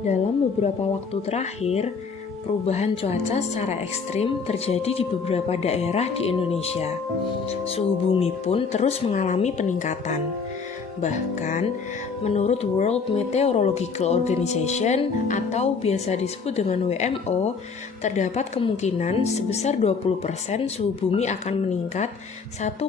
Dalam beberapa waktu terakhir, perubahan cuaca secara ekstrim terjadi di beberapa daerah di Indonesia. Suhu bumi pun terus mengalami peningkatan. Bahkan, menurut World Meteorological Organization atau biasa disebut dengan WMO, terdapat kemungkinan sebesar 20% suhu bumi akan meningkat 1,5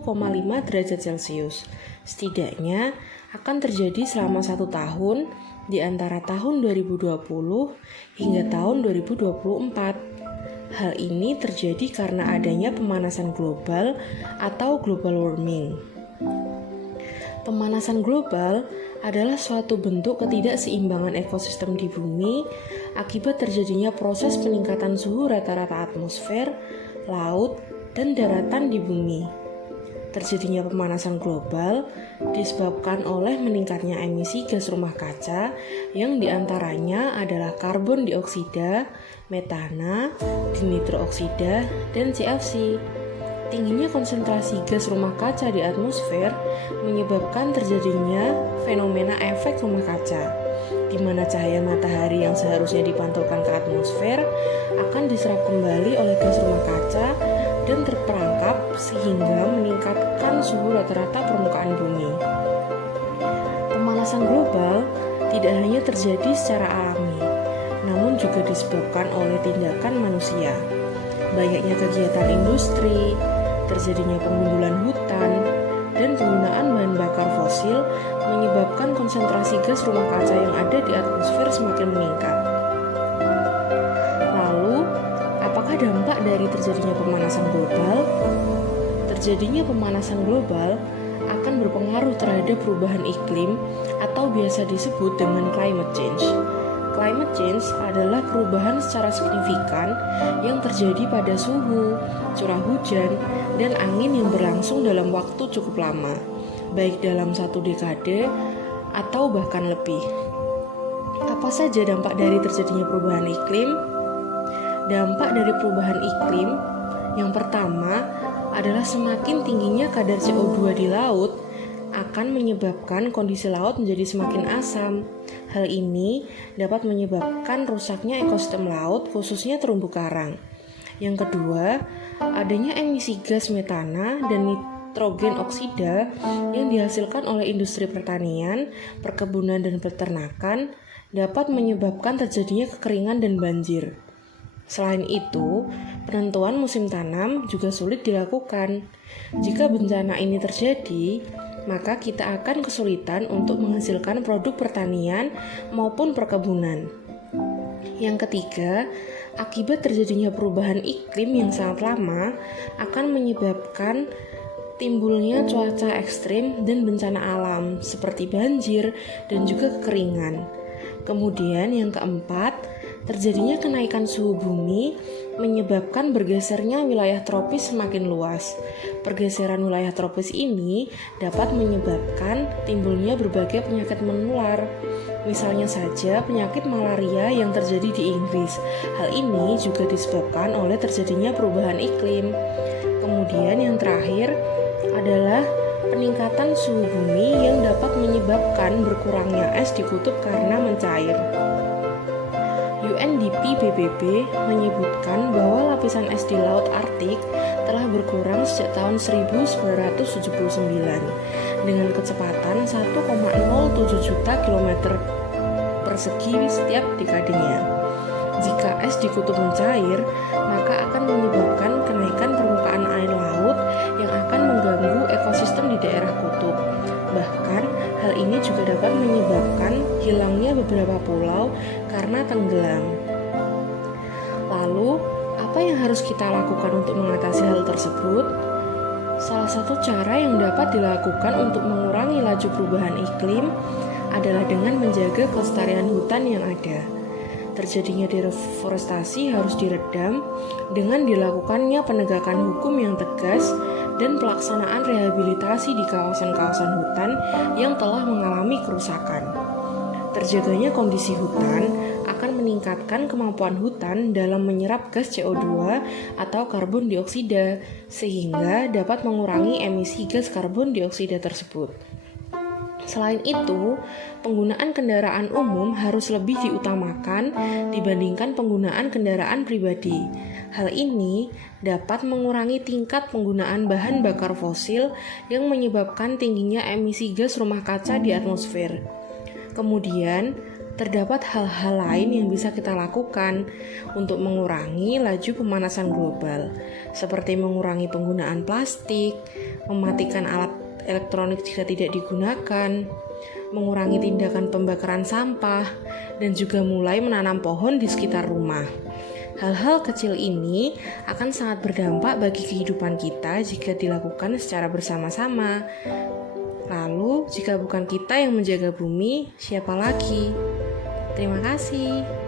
derajat Celcius. Setidaknya akan terjadi selama 1 tahun di antara tahun 2020 hingga tahun 2024. Hal ini terjadi karena adanya pemanasan global atau global warming. Pemanasan global adalah suatu bentuk ketidakseimbangan ekosistem di bumi akibat terjadinya proses peningkatan suhu rata-rata atmosfer, laut, dan daratan di bumi. Terjadinya pemanasan global disebabkan oleh meningkatnya emisi gas rumah kaca yang diantaranya adalah karbon dioksida, metana, dinitrooksida, dan CFC. Tingginya konsentrasi gas rumah kaca di atmosfer menyebabkan terjadinya fenomena efek rumah kaca, di mana cahaya matahari yang seharusnya dipantulkan ke atmosfer akan diserap kembali oleh gas rumah kaca dan terperangkap sehingga meningkatkan suhu rata-rata permukaan bumi. Pemanasan global tidak hanya terjadi secara alami, namun juga disebabkan oleh tindakan manusia. Banyaknya kegiatan industri, terjadinya penggundulan hutan, dan penggunaan bahan bakar fosil menyebabkan konsentrasi gas rumah kaca yang ada di atmosfer semakin meningkat. Lalu, apakah dampak dari terjadinya pemanasan global? Terjadinya pemanasan global akan berpengaruh terhadap perubahan iklim atau biasa disebut dengan climate change. Climate change adalah perubahan secara signifikan yang terjadi pada suhu, curah hujan, dan angin yang berlangsung dalam waktu cukup lama, baik dalam 1 dekade atau bahkan lebih. Apa saja dampak dari terjadinya perubahan iklim? Dampak dari perubahan iklim yang pertama adalah semakin tingginya kadar CO2 di laut akan menyebabkan kondisi laut menjadi semakin asam. Hal ini dapat menyebabkan rusaknya ekosistem laut, khususnya terumbu karang. Yang kedua, adanya emisi gas metana dan nitrogen oksida yang dihasilkan oleh industri pertanian, perkebunan, dan peternakan dapat menyebabkan terjadinya kekeringan dan banjir. Selain itu, penentuan musim tanam juga sulit dilakukan. Jika bencana ini terjadi, maka kita akan kesulitan untuk menghasilkan produk pertanian maupun perkebunan. Yang ketiga, akibat terjadinya perubahan iklim yang sangat lama akan menyebabkan timbulnya cuaca ekstrim dan bencana alam seperti banjir dan juga kekeringan. Kemudian yang keempat, terjadinya kenaikan suhu bumi menyebabkan bergesernya wilayah tropis semakin luas. Pergeseran wilayah tropis ini dapat menyebabkan timbulnya berbagai penyakit menular. Misalnya saja penyakit malaria yang terjadi di Inggris. Hal ini juga disebabkan oleh terjadinya perubahan iklim. Kemudian yang terakhir adalah peningkatan suhu bumi yang dapat menyebabkan berkurangnya es di kutub karena mencair. UNDP BBB menyebutkan bahwa lapisan es di Laut Arktik telah berkurang sejak tahun 1979 dengan kecepatan 1,07 juta kilometer persegi setiap dekadenya. Jika es di kutub mencair, maka akan menyebabkan kenaikan permukaan air laut yang akan mengganggu ekosistem di daerah kutub. Bahkan, hal ini juga dapat menyebabkan hilangnya beberapa pulau karena tenggelam. Lalu, apa yang harus kita lakukan untuk mengatasi hal tersebut? Salah satu cara yang dapat dilakukan untuk mengurangi laju perubahan iklim adalah dengan menjaga kelestarian hutan yang ada. Terjadinya deforestasi harus diredam dengan dilakukannya penegakan hukum yang tegas dan pelaksanaan rehabilitasi di kawasan-kawasan hutan yang telah mengalami kerusakan. Terjaganya kondisi hutan akan meningkatkan kemampuan hutan dalam menyerap gas CO2 atau karbon dioksida, sehingga dapat mengurangi emisi gas karbon dioksida tersebut. Selain itu, penggunaan kendaraan umum harus lebih diutamakan dibandingkan penggunaan kendaraan pribadi. Hal ini dapat mengurangi tingkat penggunaan bahan bakar fosil yang menyebabkan tingginya emisi gas rumah kaca di atmosfer. Kemudian, terdapat hal-hal lain yang bisa kita lakukan untuk mengurangi laju pemanasan global, seperti mengurangi penggunaan plastik, mematikan alat elektronik jika tidak digunakan, mengurangi tindakan pembakaran sampah, dan juga mulai menanam pohon di sekitar rumah. Hal-hal kecil ini akan sangat berdampak bagi kehidupan kita jika dilakukan secara bersama-sama. Lalu, jika bukan kita yang menjaga bumi, siapa lagi? Terima kasih.